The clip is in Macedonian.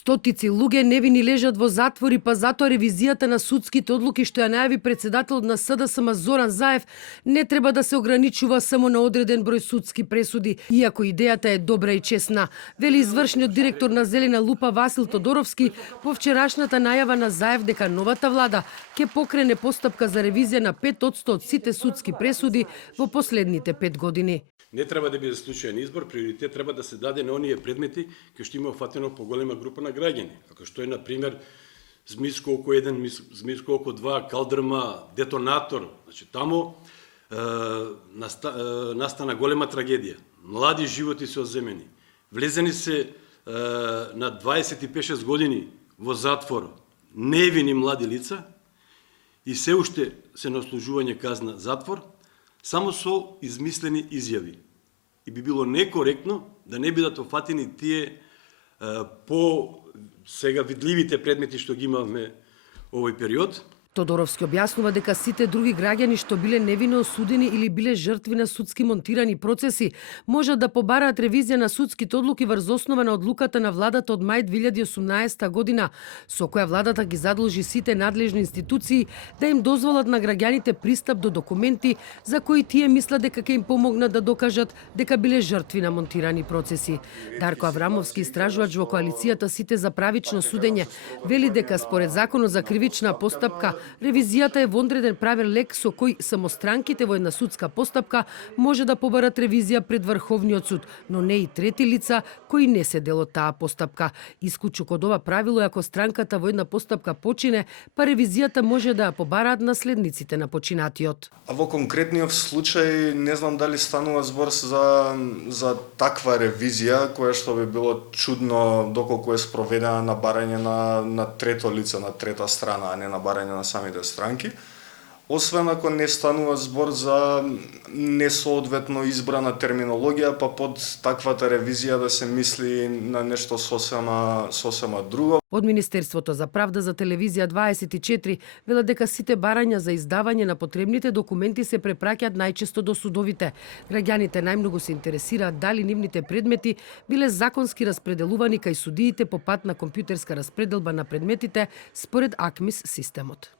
Стотици луѓе невини лежат во затвори, па затоа ревизијата на судските одлуки што ја најави председателот на СДСМ Зоран Заев не треба да се ограничува само на одреден број судски пресуди, иако идејата е добра и честна, вели извршниот директор на Зелена лупа Васил Тодоровски во вчерашната најава на Заев дека новата влада ќе покрене постапка за ревизија на 5% од сите судски пресуди во последните 5 години. Не треба да биде случаен избор, приоритет треба да се даде на оние предмети кои што има фатено поголема група на граѓани, како што е на пример Змијско око 1, Змијско око 2, Калдрма, детонатор. Значи таму настана голема трагедија. Млади животи се одземени. Влезени се на 25-6 години во затвор невини млади лица и се уште се на ослужување казна затвор, само со измислени изјави. И би било некоректно да не бидат офатени тие по сега видливите предмети што ги имавме овој период. Тодоровски објаснува дека сите други граѓани што биле невино осудени или биле жртви на судски монтирани процеси можат да побараат ревизија на судските одлуки врз основа на одлуката на владата од мај 2018 година, со која владата ги задолжи сите надлежни институции да им дозволат на граѓаните пристап до документи за кои тие мислат дека ќе им помогнат да докажат дека биле жртви на монтирани процеси. Дарко Аврамовски, истражувач во коалицијата Сите за правично судење, вели дека според законот за кривична постапка ревизијата е вонреден правен лек со кој само странките во една судска постапка може да побарат ревизија пред Врховниот суд, но не и трети лица кои не се дел од таа постапка. Исклучок од ова правило е ако странката во една постапка почине, па ревизијата може да ја побараат наследниците на починатиот. А во конкретниот случај не знам дали станува збор за таква ревизија која што би било чудно доколку е спроведена на барање на трето лице, на трета страна, а не на барање на самите странки, освен ако не станува збор за несоодветно избрана терминологија, па под таквата ревизија да се мисли на нешто сосема друго. Од Министерството за правда за телевизија 24 велат дека сите барања за издавање на потребните документи се препраќаат најчесто до судовите. Граѓаните најмногу се интересираат дали нивните предмети биле законски распределувани кај судиите по пат на компјутерска распределба на предметите според АКМИС системот.